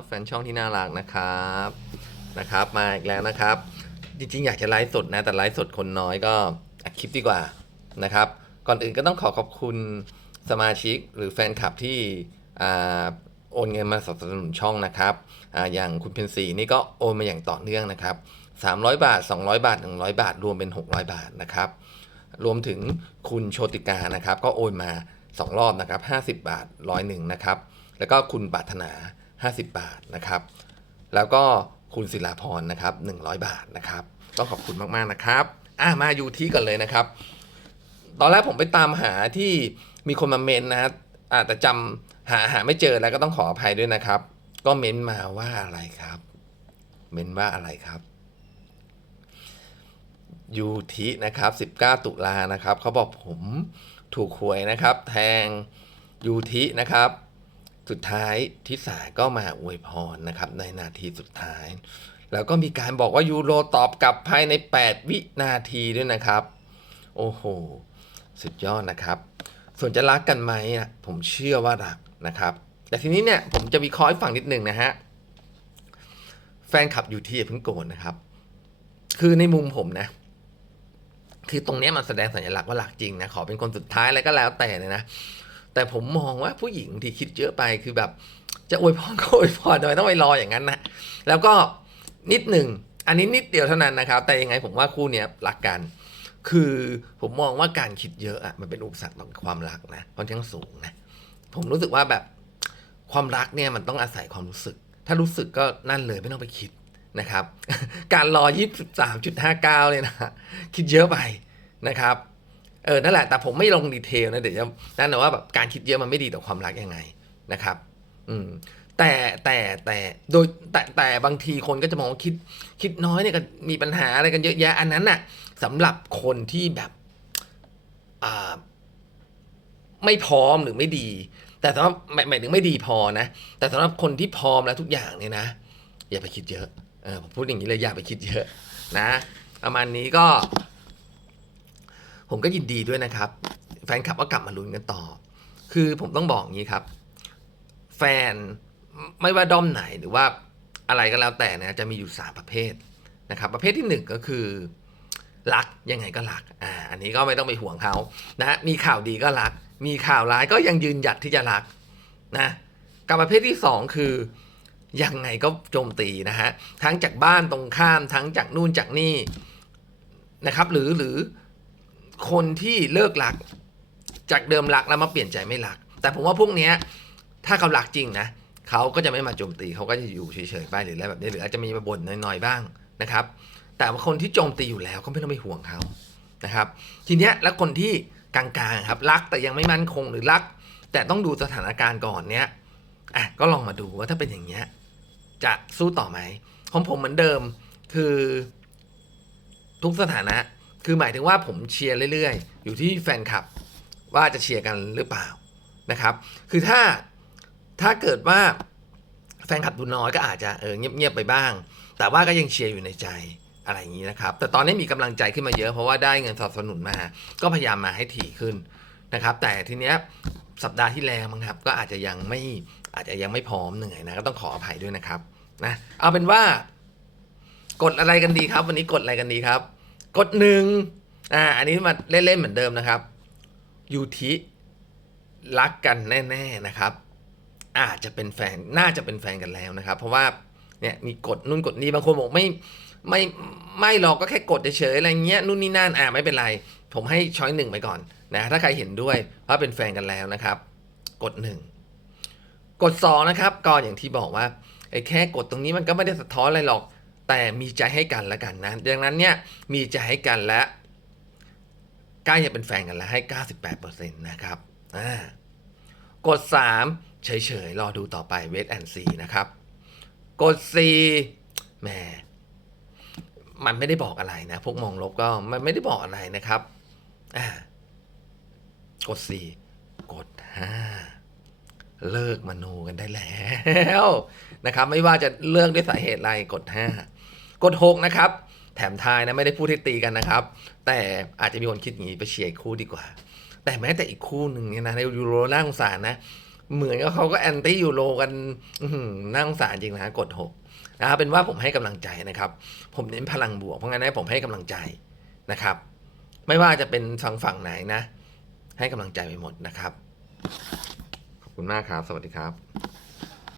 บแฟนช่องที่น่ารักนะครับนะครับ มาอีกแล้วนะครับ จริงๆ อยากจะไลฟ์สดนะ แต่ไลฟ์สดคนน้อยก็อัดคลิปดีกว่านะครับ ก่อนอื่นก็ต้องขอขอบคุณสมาชิกหรือแฟนคลับที่อ่าโอนเงินมาสนับสนุนช่องนะครับออย่างคุณเพนสีนี่ก็โอนมาอย่างต่อเนื่องนะครับ 300 บาท 200 บาท 100 บาท รวมเป็น 600 บาทนะครับ รวมถึงคุณโชติกานะครับ ก็โอนมา 2 รอบนะครับ 50 บาทร้อยหนึ่งนะครับ แล้วก็คุณปรารถนา 50 บาทนะครับ แล้วก็คุณศิลาพรนะครับ 100 บาทนะครับ ต้องขอบคุณมาก ๆ นะครับ อะมาอยู่ที่ก่อนเลยนะครับ ตอนแรกผมไปตามหาที่มีคนมาเมนนะฮะอ่าแต่จำหาหาไม่เจอแล้วก็ต้องขออภัยด้วยนะครับ ก็เมนมาว่าอะไรครับ เมนว่าอะไรครับยูทินะครับ 19 ตุลานะครับเขาบอกผมถูกหวยนะครับ แทงยูทินะครับ สุดท้ายทิสาก็มาอวยพรนะครับในนาทีสุดท้าย แล้วก็มีการบอกว่ายูโรตอบกลับภายใน 8 วินาทีด้วยนะครับ โอ้โห สุดยอดนะครับ ส่วนจะรักกันไหมผมเชื่อว่ารักนะครับ แต่ทีนี้เนี่ยผมจะวิเคราะห์ให้ฟังนิดหนึ่งนะฮะแฟนคลับอยู่ที่เพิ่งโกรธนะครับ คือในมุมผมนะ คือตรงนี้มันแสดงสัญลักษณ์ว่ารักจริงนะขอเป็นคนสุดท้ายอะไรก็แล้วแต่เลยนะ แต่ผมมองว่าผู้หญิงที่คิดเยอะไปคือแบบ จะอวยพรก็อวยพรทำไมต้องไปรออย่างนั้นนะแล้วก็นิดหนึ่งอันนี้นิดเดียวเท่านั้นนะครับ แต่ยังไงผมว่าคู่เนี้ยรักกันคือผมมองว่าการคิดเยอะอะมันเป็นอุปสรรคต่อความรักนะค่อนข้างสูงนะผมรู้สึกว่าแบบความรักเนี่ยมันต้องอาศัยความรู้สึก ถ้ารู้สึกก็นั่นเลยไม่ต้องไปคิดนะครับ การรอ 23.59เนี่ยนะ คิดเยอะไปนะครับ เออนั่นแหละแต่ผมไม่ลงดีเทลนะเดี๋ยวจะนั่นนะว่าแบบการคิดเยอะมันไม่ดีต่อความรักยังไงนะครับ อืมแต่แต่แต่โดยแต่แต่บางทีคนก็จะมองว่าคิดคิดน้อยเนี่ยก็มีปัญหาอะไรกันเยอะแยะ อันนั้นน่ะสำหรับคนที่แบบอ่าไม่พร้อมหรือไม่ดี แต่สำหรับหมายหมายถึงไม่ดีพอนะ แต่สำหรับคนที่พร้อมแล้วทุกอย่างเนี่ยนะ อย่าไปคิดเยอะเออผมพูดอย่างนี้เลยอย่าไปคิดเยอะ นะ ประมาณนี้ก็ ผมก็ยินดีด้วยนะครับ แฟนคลับก็กลับมาลุ้นกันต่อ คือผมต้องบอกอย่างนี้ครับ แฟนไม่ว่าด้อมไหนหรือว่าอะไรก็แล้วแต่นะจะมีอยู่สามประเภทนะครับ ประเภทที่หนึ่งก็คือรักยังไงก็รักอ่าอันนี้ก็ไม่ต้องไปห่วงเขานะมีข่าวดีก็รัก มีข่าวร้ายก็ยังยืนหยัดที่จะรักนะกับประเภทที่สองคือยังไงก็โจมตีนะฮะทั้งจากบ้านตรงข้ามทั้งจากนู่นจากนี่นะครับ หรือหรือ คนที่เลิกรัก จากเดิมรักแล้วมาเปลี่ยนใจไม่รัก แต่ผมว่าพวกเนี้ยถ้าเขารักจริงนะเขาก็จะไม่มาโจมตีเขาก็จะอยู่เฉยๆไปหรืออะไรแบบนี้หรืออาจจะมีมาบ่นน้อยๆบ้างนะครับ แต่ว่าคนที่โจมตีอยู่แล้วก็ไม่ต้องไปห่วงเขานะครับ ทีเนี้ยแล้วคนที่กลางๆครับรักแต่ยังไม่มั่นคงหรือรัก แต่ต้องดูสถานการณ์ก่อนเนี้ยอะก็ลองมาดูว่าถ้าเป็นอย่างเงี้ยจะสู้ต่อไหมของผมเหมือนเดิมคือทุกสถานะ คือหมายถึงว่าผมเชียร์เรื่อยๆ อยู่ที่แฟนคลับ ว่าจะเชียร์กันหรือเปล่านะครับ คือถ้าถ้าเกิดว่าแฟนคลับดูน้อยก็อาจจะเออเงียบๆไปบ้าง แต่ว่าก็ยังเชียร์อยู่ในใจอะไรอย่างนี้นะครับ แต่ตอนนี้มีกำลังใจขึ้นมาเยอะเพราะว่าได้เงินสนับสนุนมา ก็พยายามมาให้ถี่ขึ้นนะครับ แต่ทีเนี้ยสัปดาห์ที่แล้วมั้งครับก็อาจจะยังไม่อาจจะยังไม่พร้อมเหนื่อยนะก็ต้องขออภัยด้วยนะครับนะเอาเป็นว่ากดอะไรกันดีครับ วันนี้กดอะไรกันดีครับ กดหนึ่งอ่าอันนี้มาเล่นๆเหมือนเดิมนะครับยูทิรักกันแน่ ๆนะครับ อาจจะเป็นแฟนน่าจะเป็นแฟนกันแล้วนะครับ เพราะว่าเนี่ยมีกดนู่นกดนี่บางคนบอกไม่ไม่ไม่หรอกก็แค่กดเฉยๆอะไรเงี้ยนู่นนี่นั่นอ่าไม่เป็นไร ผมให้ช้อยหนึ่งไปก่อนนะถ้าใครเห็นด้วยว่าเป็นแฟนกันแล้วนะครับ กดหนึ่งกดสองนะครับก็อย่างที่บอกว่าไอ้แค่กดตรงนี้มันก็ไม่ได้สะท้อนอะไรหรอก แต่มีใจให้กันแล้วกันนะดังนั้นเนี่ยมีใจให้กันและใกล้จะเป็นแฟนกันแล้วให้ 98%นะครับอ่ากด 3 เฉยๆ รอดูต่อไปเวทแอนซีนะครับ กด 4แหมมันไม่ได้บอกอะไรนะ พวกมองลบก็มันไม่ได้บอกอะไรนะครับอ่ากด 4 กด 5 เลิกมโนกันได้แล้วนะครับ ไม่ว่าจะเลิกด้วยสาเหตุอะไรกด 5 กด6นะครับ แถมทายนะไม่ได้พูดให้ตีกันนะครับ แต่อาจจะมีคนคิดอย่างนี้ไปเชียร์คู่ดีกว่า แต่แม้แต่อีกคู่หนึ่งเนี่ยนะในยูโรน่าสงสารนะ เหมือนกับเขาก็แอนตี้ยูโรกันน่าสงสารจริงนะกดหกนะครับเป็นว่าผมให้กำลังใจนะครับ ผมเน้นพลังบวกเพราะงั้นให้ผมให้กำลังใจนะครับ ไม่ว่าจะเป็นฝั่งฝั่งไหนนะ ให้กำลังใจไปหมดนะครับ ขอบคุณมากครับ สวัสดีครับ